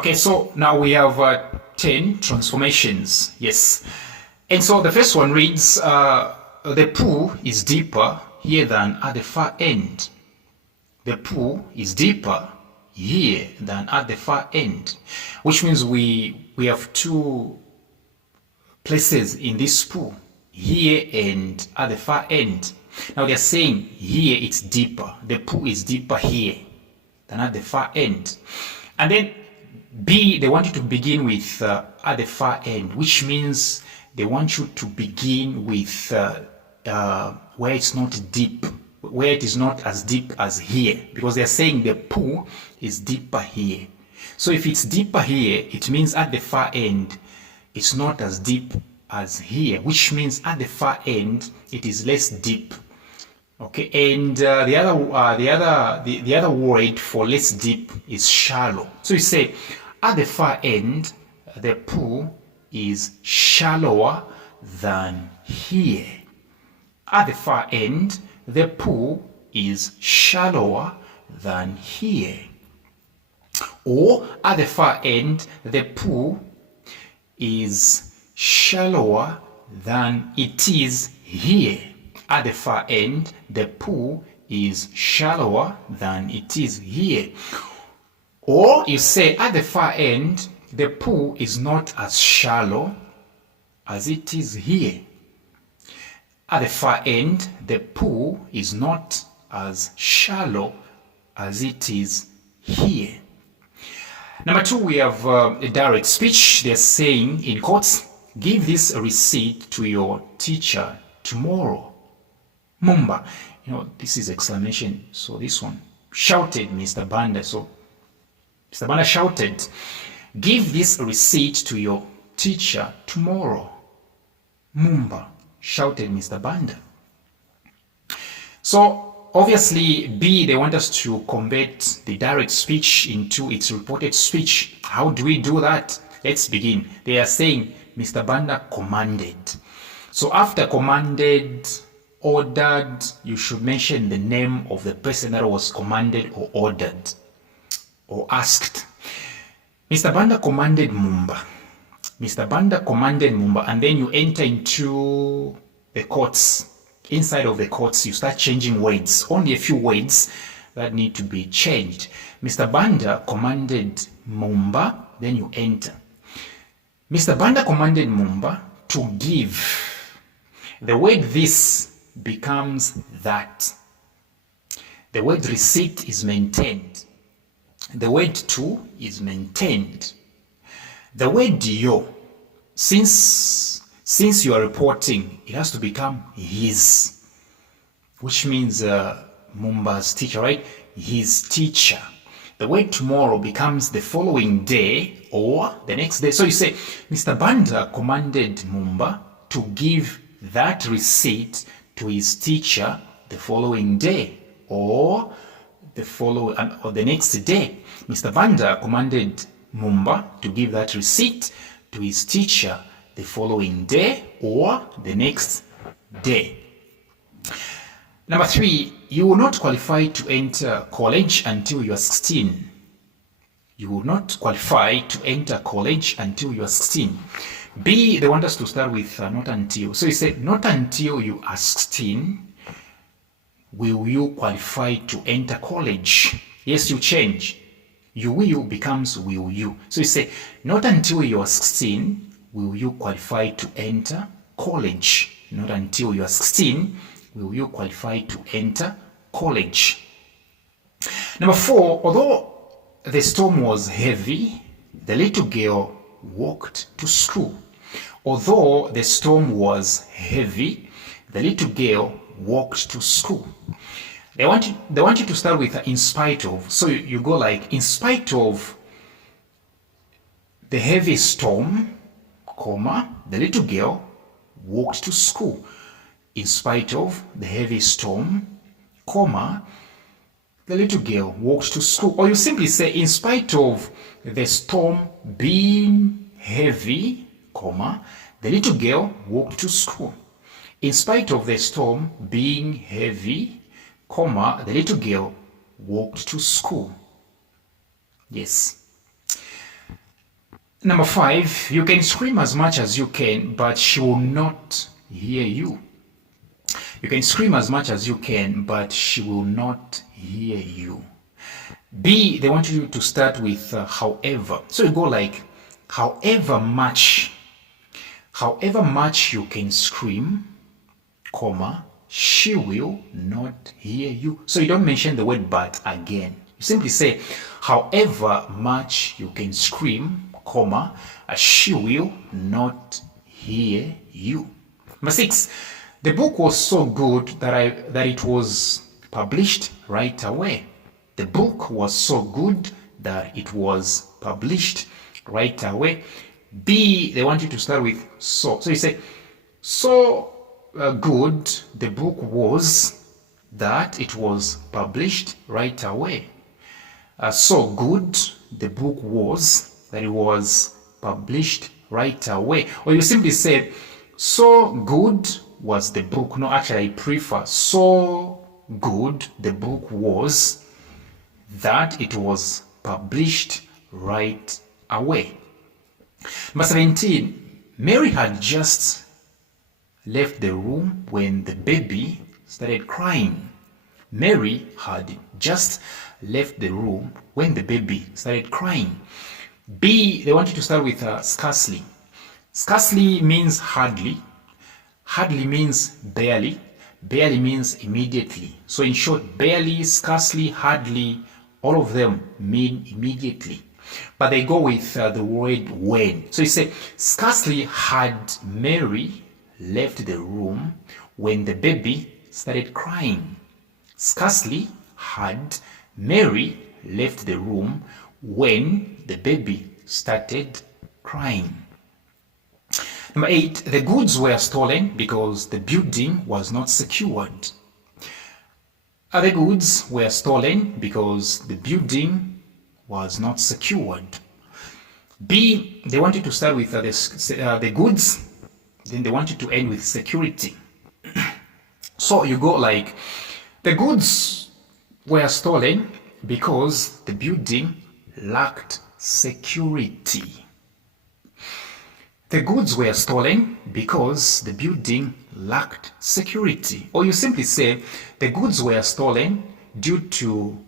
Okay, so now we have 10 transformations. Yes. And so the first one reads, the pool is deeper here than at the far end. The pool is deeper here than at the far end, which means we have two places in this pool, here and at the far end. Now they're saying here it's deeper. The pool is deeper here than at the far end. And then B, they want you to begin with at the far end, which means they want you to begin with where it's not deep, where it is not as deep as here, because they're saying the pool is deeper here. So if it's deeper here, it means at the far end, it's not as deep as here, which means at the far end, it is less deep. Okay, and the other word for less deep is shallow. So you say at the far end, the pool is shallower than here. At the far end, the pool is shallower than here. Or at the far end, the pool is shallower than it is here. At the far end, the pool is shallower than it is here. Or you say at the far end, the pool is not as shallow as it is here. At the far end, the pool is not as shallow as it is here. Number two, we have a direct speech. They're saying in quotes, give this receipt to your teacher tomorrow. Mumba, this is exclamation. So this one, shouted Mr. Banda. So Mr. Banda shouted, give this receipt to your teacher tomorrow. Mumba, shouted Mr. Banda. So obviously B, they want us to convert the direct speech into its reported speech. How do we do that? Let's begin. They are saying Mr. Banda commanded. So after commanded, ordered, you should mention the name of the person that was commanded or ordered or asked. Mr. Banda commanded Mumba. Mr. Banda commanded Mumba, and then you enter into the courts. Inside of the courts, you start changing words. Only a few words that need to be changed. Mr. Banda commanded Mumba, then you enter. Mr. Banda commanded Mumba to give. The word this becomes that. The word receipt is maintained. The word to is maintained. The word yo, since you are reporting, it has to become his, which means Mumba's teacher, right? His teacher. The word tomorrow becomes the following day or the next day. So you say, Mr. Banda commanded Mumba to give that receipt to his teacher the following day or the next day. Mr. Banda commanded Mumba to give that receipt to his teacher the following day or the next day. Number three, you will not qualify to enter college until you are 16. You will not qualify to enter college until you are 16. B, they want us to start with not until. So you say, not until you are 16 will you qualify to enter college. Yes, you change. You will becomes will you. So you say, not until you are 16 will you qualify to enter college. Not until you are 16 will you qualify to enter college. Number four, although the storm was heavy, the little girl walked to school. Although the storm was heavy, the little girl walked to school. They want you to start with in spite of. So you go like, in spite of the heavy storm, comma, the little girl walked to school. In spite of the heavy storm, comma, the little girl walked to school. Or you simply say, in spite of the storm being heavy, comma, the little girl walked to school. In spite of the storm being heavy, comma, the little girl walked to school. Yes. Number 5, you can scream as much as you can, but she will not hear you. You can scream as much as you can, but she will not hear you. B, they want you to start with however. So you go like, however much you can scream, comma, she will not hear you. So you don't mention the word but again. You simply say, however much you can scream, comma, she will not hear you. Number 6, the book was so good that it was published right away. The book was so good that it was published right away. B, they want you to start with so. So you say, so good the book was that it was published right away. So good the book was that it was published right away. Or you simply say, so good was the book. No, actually I prefer so good the book was that it was published right away. Number 17, Mary had just left the room when the baby started crying. Mary had just left the room when the baby started crying. B, they want you to start with scarcely. Scarcely means hardly. Hardly means barely. Barely means immediately. So in short, barely, scarcely, hardly, all of them mean immediately. But they go with the word when. So you say, scarcely had Mary left the room when the baby started crying. Scarcely had Mary left the room when the baby started crying. Number 8, the goods were stolen because the building was not secured. The goods were stolen because the building was not secured. B, they want you to start with the goods, then they want you to end with security. So you go like, the goods were stolen because the building lacked security. The goods were stolen because the building lacked security. Or you simply say, the goods were stolen due to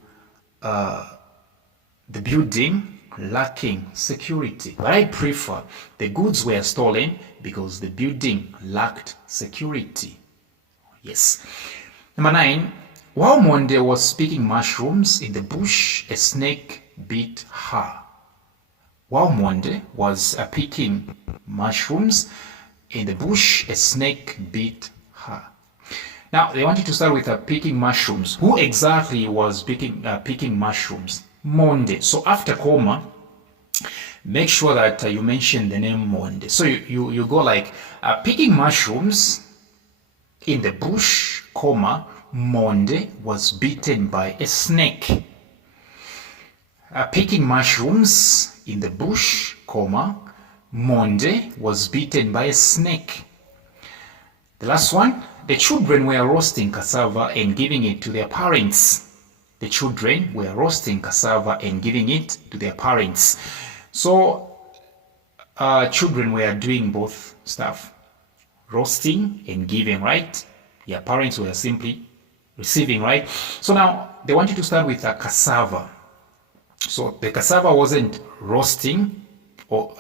the building lacking security. But I prefer, the goods were stolen because the building lacked security. Yes. Number 9, while Monde was picking mushrooms in the bush, a snake bit her. While Monde was picking mushrooms in the bush, a snake bit her. Now, they want you to start with picking mushrooms. Who exactly was picking mushrooms? Monde. So after comma, make sure that you mention the name Monde. So you go like, picking mushrooms in the bush, comma, Monde was bitten by a snake. Picking mushrooms in the bush, comma, Monde was bitten by a snake. The last one, the children were roasting cassava and giving it to their parents. The children were roasting cassava and giving it to their parents. So children were doing both stuff, roasting and giving, right? Their parents were simply receiving, right? So now they want you to start with a cassava. So the cassava wasn't roasting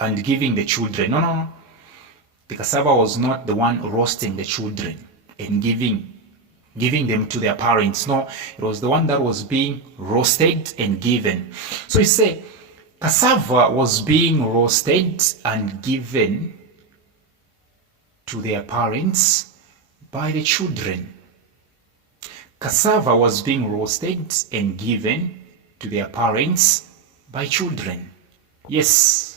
and giving the children. No. The cassava was not the one roasting the children and giving them to their parents. No, it was the one that was being roasted and given. So you say, cassava was being roasted and given to their parents by the children. Cassava was being roasted and given to their parents by children. Yes.